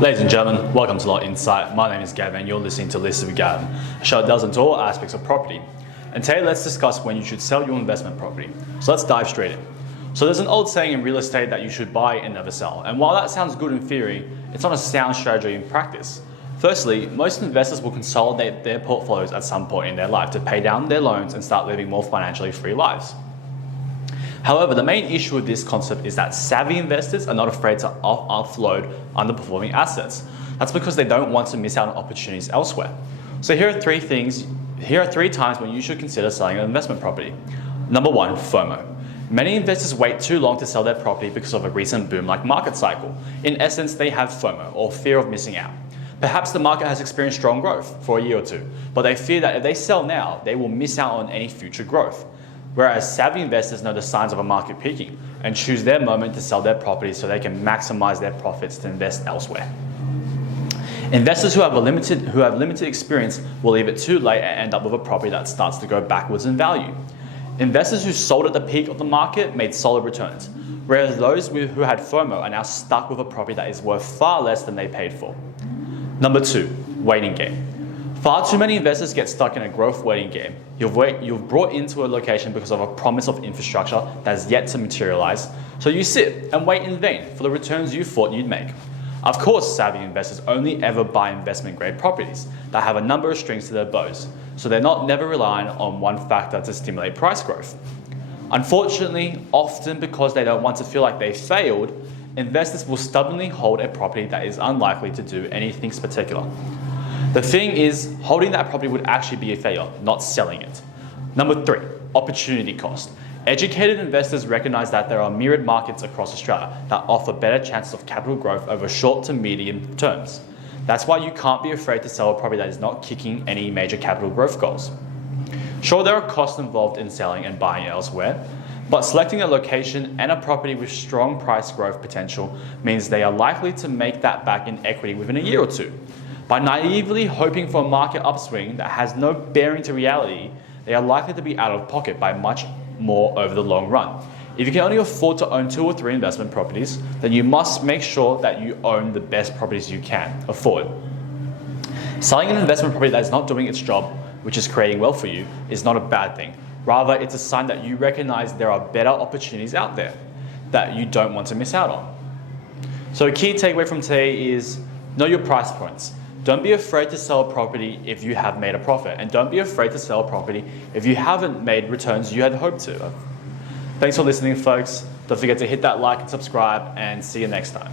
Ladies and gentlemen, welcome to Law Insight. My name is Gavin and you're listening to Listed with Gavin, a show that delves into all aspects of property. And today let's discuss when you should sell your investment property. So let's dive straight in. So there's an old saying in real estate that you should buy and never sell. And while that sounds good in theory, it's not a sound strategy in practice. Firstly, most investors will consolidate their portfolios at some point in their life to pay down their loans and start living more financially free lives. However, the main issue with this concept is that savvy investors are not afraid to offload underperforming assets. That's because they don't want to miss out on opportunities elsewhere. So here are three times when you should consider selling an investment property. Number one, FOMO. Many investors wait too long to sell their property because of a recent boom-like market cycle. In essence, they have FOMO, or fear of missing out. Perhaps the market has experienced strong growth for a year or two, but they fear that if they sell now, they will miss out on any future growth. Whereas savvy investors know the signs of a market peaking and choose their moment to sell their property so they can maximize their profits to invest elsewhere. Investors who have limited experience will leave it too late and end up with a property that starts to go backwards in value. Investors who sold at the peak of the market made solid returns, whereas those who had FOMO are now stuck with a property that is worth far less than they paid for. Number two, waiting game. Far too many investors get stuck in a growth waiting game. You've brought into a location because of a promise of infrastructure that has yet to materialize, so you sit and wait in vain for the returns you thought you'd make. Of course, savvy investors only ever buy investment-grade properties that have a number of strings to their bows, so they're never relying on one factor to stimulate price growth. Unfortunately, often because they don't want to feel like they failed, investors will stubbornly hold a property that is unlikely to do anything spectacular. The thing is, holding that property would actually be a failure, not selling it. Number three, opportunity cost. Educated investors recognize that there are myriad markets across Australia that offer better chances of capital growth over short to medium terms. That's why you can't be afraid to sell a property that is not kicking any major capital growth goals. Sure, there are costs involved in selling and buying elsewhere, but selecting a location and a property with strong price growth potential means they are likely to make that back in equity within a year or two. By naively hoping for a market upswing that has no bearing to reality, they are likely to be out of pocket by much more over the long run. If you can only afford to own 2 or 3 investment properties, then you must make sure that you own the best properties you can afford. Selling an investment property that is not doing its job, which is creating wealth for you, is not a bad thing. Rather, it's a sign that you recognize there are better opportunities out there that you don't want to miss out on. So a key takeaway from today is know your price points. Don't be afraid to sell a property if you have made a profit, and don't be afraid to sell a property if you haven't made returns you had hoped to. Thanks for listening, folks. Don't forget to hit that like and subscribe, and see you next time.